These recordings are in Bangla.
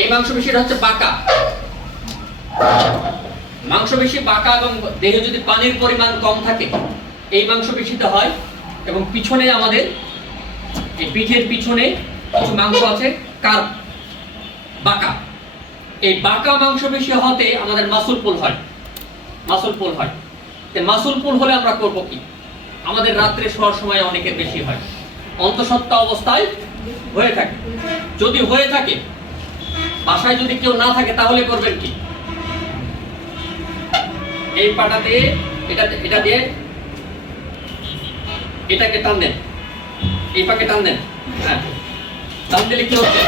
এই মাংসপেশিটা হচ্ছে বাঁকা। মাংসপেশি বাঁকা এবং দেহে যদি পানির পরিমাণ কম থাকে এই মাংসপেশিতে হয়। এবং পিছনে আমাদের এই পিঠের পিছনে কিছু মাংস আছে কার্ভ, বাঁকা। এই বাঁকা মাংসপেশি হতে আমাদের মাসল পুল হয়। মাসল পুল হয়। এই মাসল পুল হলে আমরা করব কি? আমাদের রাত্রে শোয়ার সময় অনেকের বেশি হয়, অন্তঃসত্ত্বা অবস্থায় হয়ে থাকে। যদি হয়ে থাকে, বাসায় যদি কেউ না থাকে, তাহলে করবেন কি? এই পাটা দিয়ে এটা দিয়ে এটাকে টান দেন, এই পাকে টান দেন। হ্যাঁ, টান দিলে কি হচ্ছে?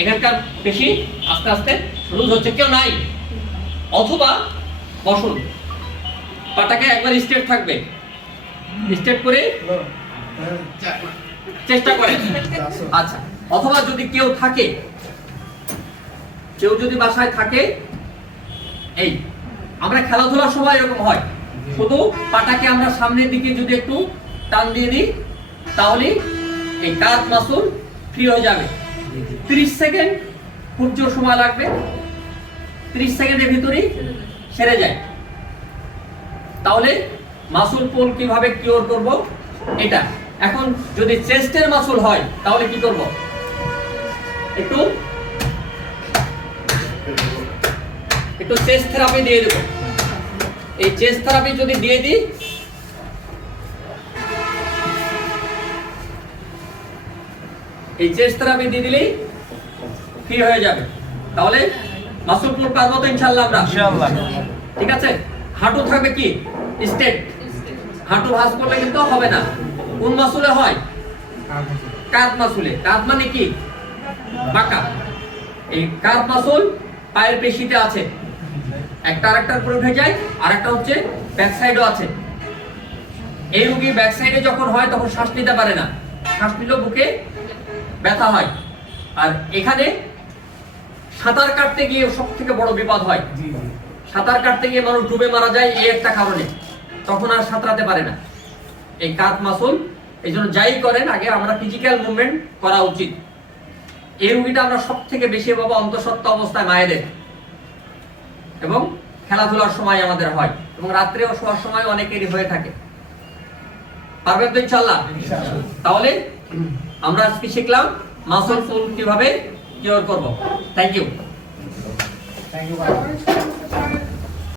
এখানকার বেশি আস্তে আস্তে লুজ হচ্ছে। কেউ নাই, অথবা বসুন, পাটাকে একবার স্ট্রেট থাকবে, স্ট্রেট করে চেষ্টা করেন। আচ্ছা, অথবা যদি কেউ থাকে, কেউ যদি বাসায় থাকে, এই আমরা খেলাধুলার সময় এরকম হয়, শুধু পাটাকে আমরা সামনের দিকে যদি একটু টান দিয়ে দিই, তাহলে এই কাঁধ মাসল ফ্রি হয়ে যাবে। 30 সেকেন্ড, খুব জোর সময় লাগবে, 30 সেকেন্ডের ভিতরেই সেরে যায়। তাহলে মাসল পুল কিভাবে কিওর করব এটা। এখন যদি চেস্টের মাসল হয় তাহলে কি করব? একটু চেস্ট থেরাপি দিয়ে দেব। এই চেস্ট থেরাপি যদি দিয়ে দিই, এই চেস্ট থেরাপি দিয়ে দিলেই ফ্রি হয়ে যাবে। তাহলে মাসল পুল পারবো তো ইনশাআল্লাহ আমরা? ইনশাআল্লাহ। ঠিক আছে। হাঁটু থাকবে কি স্ট্রেট, হাঁটু ভাঁজ করলে কিন্তু হবে না। কোন মাসলে হয়? কাঁধ মাসলে। কাঁধ মানে কি? বাঁকা। এই কাঁধ মাসল পায়ের পেশিতে আছে, একটা আরেকটার উপরে উঠে যায়, আরেকটা হচ্ছে ব্যাক সাইডও আছে। এই রোগী ব্যাক সাইডে যখন হয় তখন শ্বাস নিতে পারে না, শ্বাস নিলেও বুকে ব্যথা হয়। আর এখানে সাঁতার কাটতে গিয়ে সবথেকে বড় বিপদ হয়। সাঁতার কাটতে গিয়ে মানুষ ডুবে মারা যায় এই একটা কারণে, তখন আর সাঁতরাতে পারে না। এই কাঁধ মাসল, এই জন্য যাই করেন আগে আমরা ফিজিক্যাল মুভমেন্ট করা উচিত। এই রোগীটা আমরা সব থেকে বেশি পাবো অন্তঃসত্ত্বা অবস্থায় মায়েদের, এবং খেলাধুলার সময় আমাদের হয়, এবং রাত্রেও শোয়ার সময় অনেকেরই হয়ে থাকে। পারবেন তো ইনশাআল্লাহ? তাহলে আমরা আজকে শিখলাম মাসল পুল কিভাবে কিওর করব। Thank you.